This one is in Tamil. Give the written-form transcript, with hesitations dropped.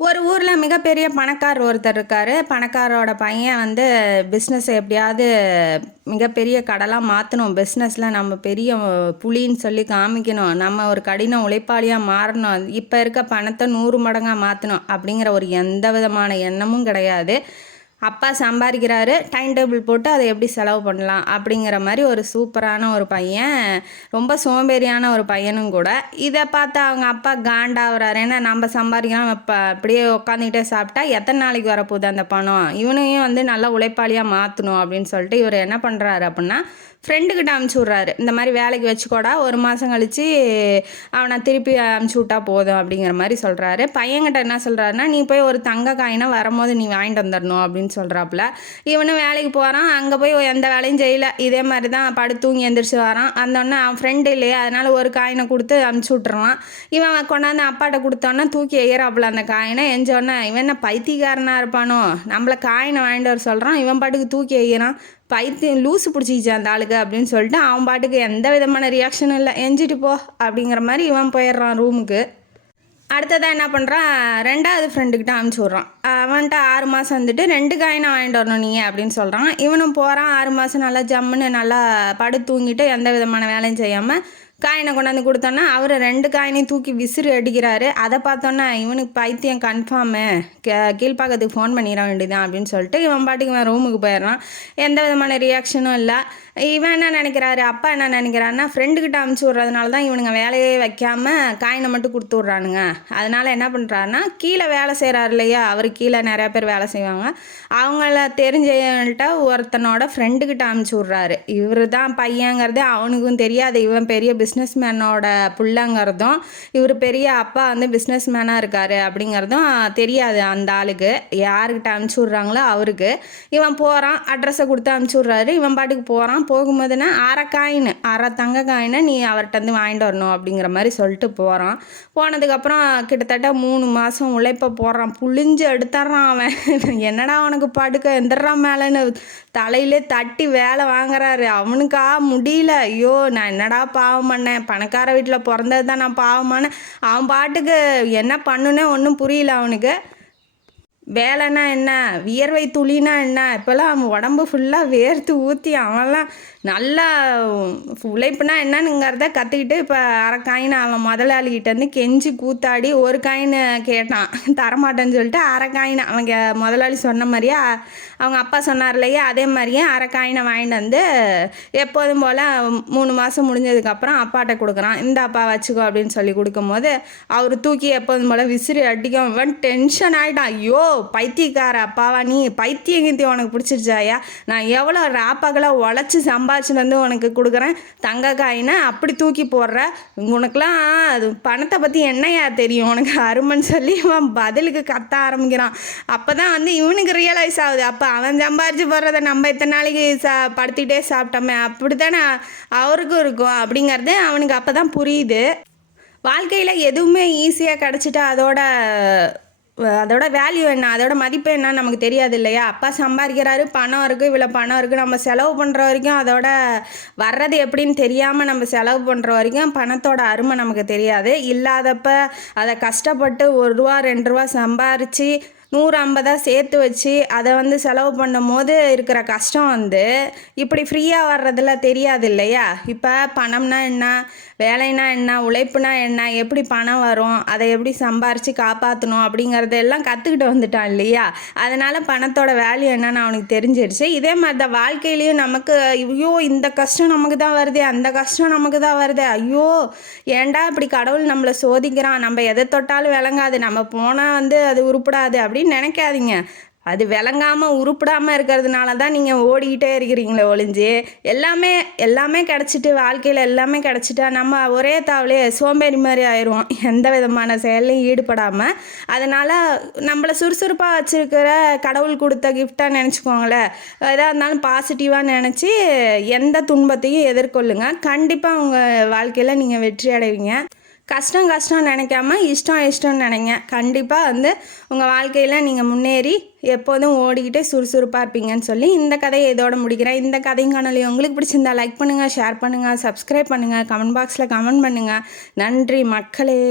ஒரு ஊரில் மிகப்பெரிய பணக்காரர் ஒருத்தர் இருக்கார். பணக்காரோட பையன் வந்து பிஸ்னஸ் எப்படியாவது மிகப்பெரிய கடலாக மாற்றணும், பிஸ்னஸில் நம்ம பெரிய புலின்னு சொல்லி காமிக்கணும், நம்ம ஒரு கடின உழைப்பாளியாக மாறணும், இப்போ இருக்க பணத்தை 100 மடங்காக மாற்றணும் அப்படிங்கிற ஒரு எந்த விதமான எண்ணமும் கிடையாது. அப்பா சம்பாதிக்கிறாரு, டைம் டேபிள் போட்டு அதை எப்படி செலவு பண்ணலாம் அப்படிங்கிற மாதிரி ஒரு சூப்பரான ஒரு பையன், ரொம்ப சோம்பேறியான ஒரு பையனும் கூட. இதை பார்த்து அவங்க அப்பா காண்டாகிறாரு. ஏன்னா நம்ம சம்பாதிக்கிறோம், இப்போ அப்படியே உட்காந்துக்கிட்டே சாப்பிட்டா எத்தனை நாளைக்கு வரப்போகுது அந்த பணம், இவனையும் வந்து நல்லா உழைப்பாளியாக மாற்றணும் அப்படின்னு சொல்லிட்டு இவர் என்ன பண்ணுறாரு அப்படின்னா, ஃப்ரெண்டுக்கிட்ட அமுச்சு விட்றாரு. இந்த மாதிரி வேலைக்கு வச்சுக்கோடா, 1 மாதம் கழித்து அவனை திருப்பி அமுச்சு விட்டா போதும் அப்படிங்கிற மாதிரி சொல்கிறாரு. பையன்கிட்ட என்ன சொல்கிறாருன்னா, நீ போய் ஒரு தங்க காயினை வரும்போது நீ வாங்கிட்டு வந்துடணும் அப்படின்னு சொல்கிறாப்புல. இவனும் வேலைக்கு போகிறான், அங்கே போய் எந்த வேலையும் செய்யலை, இதே மாதிரி தான் படுத்து தூங்கி எந்திரிச்சு வரான். அந்தோடனே அவன் ஃப்ரெண்டு இல்லையா, அதனால் ஒரு காயினை கொடுத்து அமுச்சு விட்றான். இவன் கொண்டாந்து அப்பாட்ட கொடுத்தோன்னா தூக்கி எய்யறாப்புல அந்த காயினை. எஞ்சோடனே இவன் என்ன பைத்தியக்காரனாக இருப்பானோ, நம்மளை காயினை வாங்கிட்டு வர சொல்கிறான், இவன் பாட்டுக்கு தூக்கி எய்யறான். பைத்தியம் லூசு பிடிச்சிச்சு அந்த ஆளுக்கு அப்படின்னு சொல்லிட்டு அவன் பாட்டுக்கு எந்த விதமான ரியாக்ஷனும் இல்லை, எஞ்சிட்டு போ அப்படிங்கிற மாதிரி இவன் போயிடுறான் ரூமுக்கு. அடுத்ததாக என்ன பண்ணுறான், 2வது ஃப்ரெண்டுக்கிட்ட அனுப்பிச்சி விட்றான். அவன்கிட்ட 6 மாதம் வந்துட்டு 2 காயினை வாங்கிட்டு வரணும் நீங்கள் அப்படின்னு சொல்கிறான். இவனும் போகிறான், 6 மாதம் நல்லா ஜம்முன்னு நல்லா படுத்து தூங்கிட்டு எந்த விதமான வேலையும் செய்யாமல் காயினை கொண்டாந்து கொடுத்தோன்னா அவர் 2 காயினையும் தூக்கி விசிறி அடிக்கிறாரு. அதை பார்த்தோன்னா இவனுக்கு பைத்தியம் கன்ஃபார்மு, கீழ்ப்பாக்கத்துக்கு ஃபோன் பண்ணிட வேண்டியதான் அப்படின்னு சொல்லிட்டு இவன் பாட்டுக்கு இவன் ரூமுக்கு போயிடுறான். எந்த விதமான ரியாக்ஷனும் இல்லை. இவன் என்ன நினைக்கிறாரு, அப்பா என்ன நினைக்கிறாருன்னா, ஃப்ரெண்டுக்கிட்ட அமுச்சு விட்றதுனால தான் இவனுங்க வேலையே வைக்காமல் காயினை மட்டும் கொடுத்து விட்றானுங்க. அதனால் என்ன பண்ணுறாருன்னா, கீழே வேலை செய்கிறாரு இல்லையா, அவர் கீழே நிறையா பேர் வேலை செய்வாங்க, அவங்கள தெரிஞ்சவங்கள்ட்ட ஒருத்தனோட ஃப்ரெண்டுக்கிட்ட அமுச்சு விட்றாரு. இவர் தான் பையங்கிறது அவனுக்கும் தெரியாது, இவன் பெரிய பிஸ்னஸ் மேனோட புள்ளங்கிறதும், இவர் பெரிய அப்பா வந்து பிஸ்னஸ் மேனாக இருக்கார் அப்படிங்கிறதும் தெரியாது அந்த ஆளுக்கு. யாருக்கிட்ட அமுச்சு விட்றாங்களோ அவருக்கு. இவன் போகிறான், அட்ரஸை கொடுத்து அமுச்சு விட்றாரு. இவன் பாட்டுக்கு போகிறான். போகும்போதுன்னா 1/2 காயின், 1/2 தங்க காயினை நீ அவர்கிட்ட வந்து வாங்கிட்டு வரணும் அப்படிங்கிற மாதிரி சொல்லிட்டு போகிறான். போனதுக்கப்புறம் கிட்டத்தட்ட 3 மாதம் உழைப்ப போடுறான், புளிஞ்சு எடுத்துட்றான் அவன். என்னடா அவனுக்கு படுக்க எந்திரான் மேலேன்னு தலையிலே தட்டி வேலை வாங்குறாரு. அவனுக்கா முடியல, ஐயோ நான் என்னடா பாவம் பண்ணேன், பணக்கார வீட்டில் பிறந்தது தான் நான் பாவமானேன். அவன் பாட்டுக்கு என்ன பண்ணுனே ஒன்றும் புரியல அவனுக்கு. வேலைன்னா என்ன, வியர்வை துளினா என்ன, இப்போல்லாம் அவன் உடம்பு ஃபுல்லாக வேர்த்து ஊற்றி அவன்லாம் நல்லா உழைப்புனா என்னன்னுங்கிறத கற்றுக்கிட்டு இப்போ 1/2 காயின் அவன் முதலாளிகிட்டேருந்து கெஞ்சி கூத்தாடி 1 காயின் கேட்டான், தரமாட்டேன்னு சொல்லிட்டு 1/2 காயின் அவங்க முதலாளி சொன்ன மாதிரியே அவங்க அப்பா சொன்னார் இல்லையா, அதே மாதிரியே 1/2 காயினை வாங்கிட்டு வந்து எப்போதும் போல் 3 மாதம் முடிஞ்சதுக்கப்புறம் அப்பாட்ட கொடுக்குறான். இந்த அப்பா வச்சுக்கோ அப்படின்னு சொல்லி கொடுக்கும்போது அவர் தூக்கி எப்போதும் போல் விசிறி அடிக்கும். இவன் டென்ஷன் ஆகிட்டான். ஐயோ பைத்தியக்கார அப்பாவா, நீ பைத்தியங்கத்தி உனக்கு பிடிச்சிருச்சாயா, நான் எவ்வளோ ராப்பாக்களை உழைச்சி சம்பாதிச்சுட்டு வந்து உனக்கு கொடுக்குறேன், தங்க காயினை அப்படி தூக்கி போடுற, உனக்குலாம் அது பணத்தை பற்றி என்னையா தெரியும் உனக்கு அருமைன்னு சொல்லி இவன் பதிலுக்கு கத்த ஆரம்பிக்கிறான். அப்போ தான் வந்து இவனுக்கு ரியலைஸ் ஆகுது, அப்போ அவன் சம்பாரிச்சு போடுறத நம்ம இத்தனை நாளைக்கு படுத்திகிட்டே சாப்பிட்டோமே அப்படி தானே அவருக்கும் இருக்கும் அப்படிங்கிறது அவனுக்கு அப்போ தான் புரியுது. வாழ்க்கையில் எதுவுமே ஈஸியாக கிடச்சிட்டா அதோட வேல்யூ என்ன, அதோட மதிப்பு என்னன்னு நமக்கு தெரியாது இல்லையா. அப்பா சம்பாதிக்கிறாரு, பணம் இருக்குது, இவ்வளோ பணம் இருக்குது, நம்ம செலவு பண்ணுற வரைக்கும் அதோட வர்றது எப்படின்னு தெரியாமல் நம்ம செலவு பண்ணுற வரைக்கும் பணத்தோட அருமை நமக்கு தெரியாது. இல்லாதப்ப அதை கஷ்டப்பட்டு 1 ரூபா 2 ரூபா சம்பாரித்து 150 சேர்த்து வச்சு அதை வந்து செலவு பண்ணும் போது இருக்கிற கஷ்டம் வந்து இப்படி ஃப்ரீயாக வர்றதில் தெரியாது இல்லையா. இப்போ பணம்னா என்ன, வேலைனா என்ன, உழைப்புனா என்ன, எப்படி பணம் வரும், அதை எப்படி சம்பாரித்து காப்பாற்றணும் அப்படிங்கிறதெல்லாம் கற்றுக்கிட்டு வந்துட்டான் இல்லையா. அதனால் பணத்தோட வேல்யூ என்னன்னு அவனுக்கு தெரிஞ்சிடுச்சு. இதே மாதிரி தான் வாழ்க்கையிலையும் நமக்கு, ஐயோ இந்த கஷ்டம் நமக்கு தான் வருது, அந்த கஷ்டம் நமக்கு தான் வருது, ஐயோ ஏன்டா இப்படி கடவுள் நம்மளை சோதிக்கிறான், நம்ம எதை தொட்டாலும் விளங்காது, நம்ம போனால் வந்து அது உருப்படாது அப்படின்னு நினைக்காதீங்க. அது விளங்காமல் உருப்படாமல் இருக்கிறதுனால தான் நீங்கள் ஓடிக்கிட்டே இருக்கிறீங்களே ஒழிஞ்சு, எல்லாமே கிடச்சிட்டு வாழ்க்கையில் எல்லாமே கிடச்சிட்டா நம்ம ஒரே தாவலே சோம்பேறி மாதிரி ஆயிடுவோம், எந்த விதமான செயலையும் ஈடுபடாமல். அதனால் நம்மளை சுறுசுறுப்பாக வச்சுருக்கிற கடவுள் கொடுத்த கிஃப்டாக நினச்சிக்கோங்களேன். எதாக இருந்தாலும் பாசிட்டிவாக நினச்சி எந்த துன்பத்தையும் எதிர்கொள்ளுங்கள். கண்டிப்பாக உங்கள் வாழ்க்கையில் நீங்கள் வெற்றி அடைவீங்க. கஷ்டம் நினைக்காம இஷ்டம்னு நினைங்க. கண்டிப்பாக வந்து உங்கள் வாழ்க்கையில் நீங்கள் முன்னேறி எப்போதும் ஓடிக்கிட்டே சுறுசுறுப்பாக இருப்பீங்கன்னு சொல்லி இந்த கதையை இதோட முடிக்கிறேன். இந்த கதையும் காணொலி உங்களுக்கு பிடிச்சிருந்தா லைக் பண்ணுங்கள், ஷேர் பண்ணுங்கள், சப்ஸ்கிரைப் பண்ணுங்கள், கமெண்ட் பாக்ஸில் கமெண்ட் பண்ணுங்கள். நன்றி மக்களே.